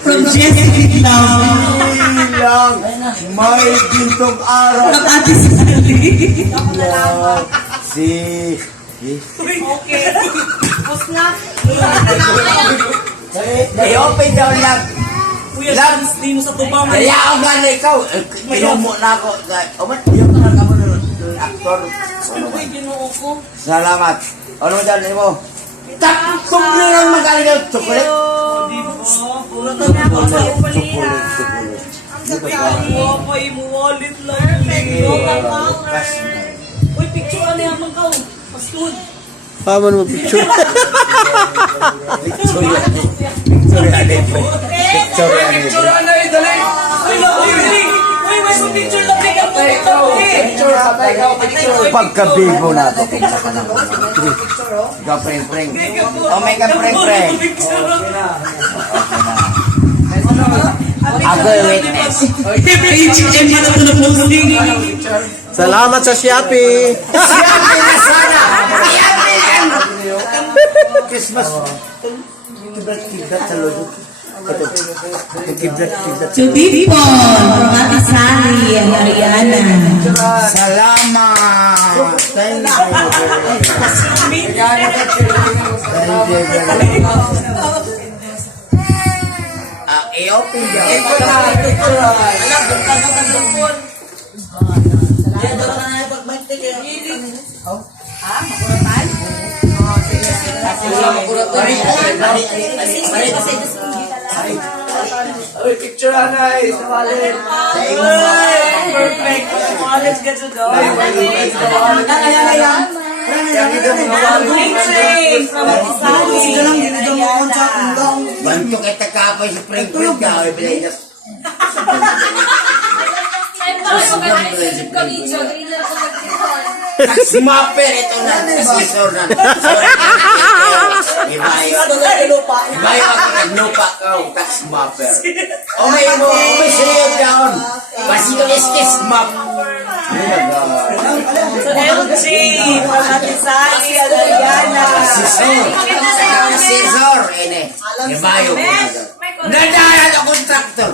From Jessica Lang may gintong araw. Ang ate Sally. Okay. Tapos na. I-open daw lang. Kuya Shams, di mo sa tubang. Kaya ako gano'n ikaw. Pinumo na ako. Umat, yung ka mo nun. Aktor. Ano ba yung ginoo ko? Salamat. Ano mo dyan mo? Tak! Kumple lang magaling ng chocolate. Di ba? Pula Ito na ako sa Chocolate, upalihan. chocolate. Papa, imo wallet lang. Uy, picture ano yung mga kao? Pastud. Paman mo picture. Picture yan. Picture yan. Picture yan. Uy, uy, may sa picture lang bigyan mo ito. Pagkabigo na ito. Ka-preng-preng. Oh, may ka-preng-preng. Ako yung witness. HM na ito na posting. Salamat sa Shopee. Siyempre na sana! Siyempre yan! Christmas. Kiblat-kiblat sa lodo. Kiblat-kiblat. To people, from Ate Sally and Ariana. Salamat! Thank you. Thank you. I-open daw. Picture anay sa wallet. Perfect. Wallet ka to daw. Bantuk kita kapoy sa pring-pring ka. Tax-mapper ito na. Assessor na. Ibayo ako kaglupa ka. Tax-mapper. O may sa'yo down. Kasi ko is map. LG, from Ate Sally and Ariana. Assessor. Ibayo ko. Nadala na kontraktor.